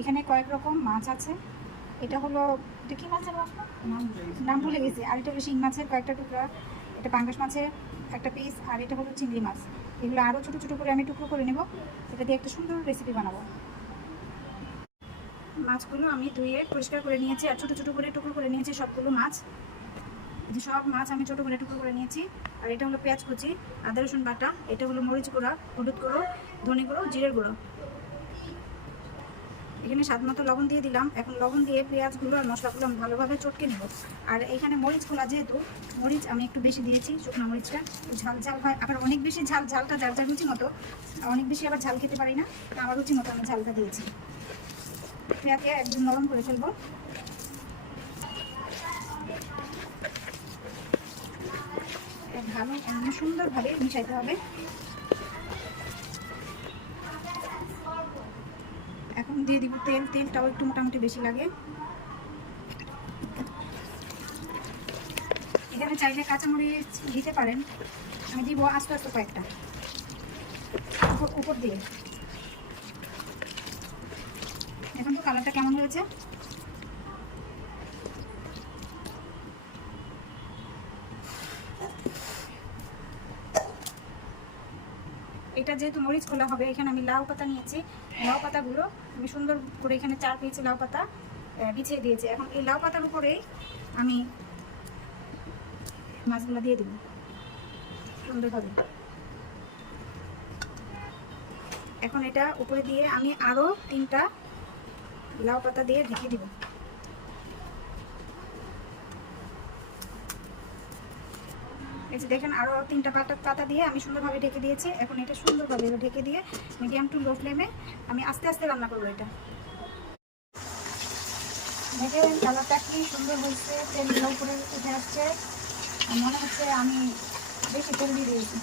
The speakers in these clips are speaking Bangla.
এখানে কয়েক রকম মাছ আছে। এটা হলো, এটা কি মাছের নাম ভুলে গেছি। আর এটা হলো শিং মাছের কয়েকটা টুকরা, এটা পাঙ্গাস মাছের একটা পিস, আর এটা হলো চিংড়ি মাছ। এগুলো আরও ছোটো ছোটো করে আমি টুকরো করে নেব, এটা দিয়ে একটা সুন্দর রেসিপি বানাবো। মাছগুলো আমি ধুয়ে পরিষ্কার করে নিয়েছি আর ছোটো ছোটো করে টুকরো করে নিয়েছি সবগুলো মাছ। যে সব মাছ আমি ছোটো করে টুকরো করে নিয়েছি। আর এটা হলো পেঁয়াজ কুচি, আদা রসুন বাটা, এটা হলো মরিচ গুঁড়া, হলুদ গুঁড়ো, ধনে গুঁড়ো, জিরের গুঁড়ো। এখানে স্বাদ মতো লবণ দিয়ে দিলাম। এখন লবণ দিয়ে পেঁয়াজগুলো আর মশলাগুলো আমি ভালোভাবে চটকে নেব। আর এখানে মরিচগুলো যেহেতু মরিচ আমি একটু বেশি দিয়েছি, শুকনো মরিচটা ঝাল ঝাল হয়, আবার অনেক বেশি ঝালটা যার যার রুচি মতো, অনেক বেশি আবার ঝাল খেতে পারি না, আমার রুচি মতো আমি ঝালটা দিয়েছি। পেঁয়াজকে একদম নরম করে ফেলবো। ভালো সুন্দরভাবে মিশাইতে হবে। এখন দিয়ে দিব তেল, তেলটাও একটু মোটামুটি বেশি লাগে। এখানে চাইলে কাঁচামরিচ দিতে পারেন, আমি দিব আস্তে আস্তে কয়েকটা উপর দিয়ে। এখন তো কালারটা কেমন হয়েছে, এটা যেহেতু মরিচ খোলা হবে, এখানে আমি লাউ পাতা নিয়েছি। লাউ পাতাগুলো আমি সুন্দর করে এখানে 4 পিস লাউ পাতা বিছিয়ে দিয়েছি। এখন এই লাউ পাতার উপরে আমি মাছগুলো দিয়ে দিব সুন্দরভাবে। এখন এটা উপরে দিয়ে আমি আরও 3টা লাউ পাতা দিয়ে ঢেকে দিব। এই যে দেখেন, আরও 3টা পাতা দিয়ে আমি সুন্দরভাবে ঢেকে দিয়েছি। এখন এটা সুন্দরভাবে ঢেকে দিয়ে মিডিয়াম টু লো ফ্লেমে আমি আস্তে আস্তে রান্না করবো। এটা দেখেন কালারটা কি সুন্দর হয়েছে, তেলগুলো উপরে উঠে আসছে, মনে হচ্ছে আমি বেশি তেল দিয়ে দিয়েছি।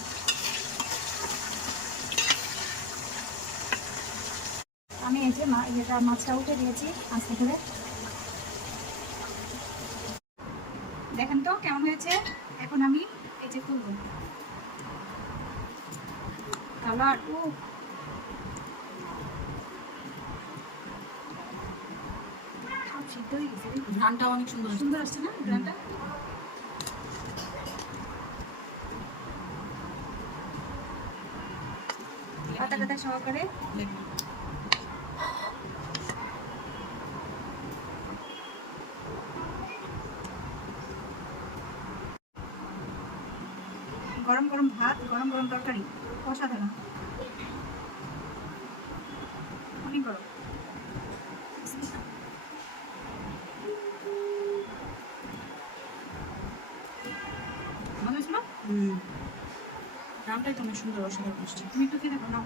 আমি এই যে মাছটা উঠে দিয়েছি আস্তে করে। দেখেন তো কেমন হয়েছে। এখন আমি এই যে তুলব, কালার সব সিদ্ধ হয়ে গেছে। ঘ্রাণটাও অনেক সুন্দর সুন্দর আসছে না ঘ্রাণটা? পাতা কাটা সহকারে গরম গরম ভাত, গরম গরম তরকারি, অসাধারণ, অনেক গরম। ভালো হয়েছিল? ঘ্রাণটাই তো অনেক সুন্দর, অসাধারণ আসছে। তুমি একটু খেয়ে দেখো না।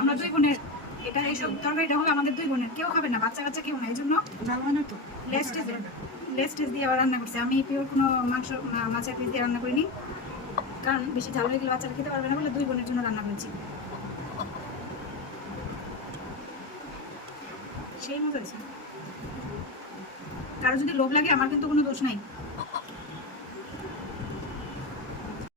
আমরা 2 বোনের, এটা এইসব তরকারিটা হলো আমাদের 2 বোনের, কেউ খাবে না, বাচ্চা কাচ্চা কেউ না। এই জন্য ভালো হয় না তো, লেস্টেজ দিয়ে আবার রান্না করছি। আমি পিওর কোনো মাংস মাছের পিস দিয়ে রান্না করিনি, কারণ বেশি ঝাল হয়ে গেলে বাচ্চারা খেতে পারবে না বলে 2 বোনের জন্য রান্না করেছি। সেই মজা হয়েছে। কারো যদি লোভ লাগে, আমার কিন্তু কোনো দোষ নাই।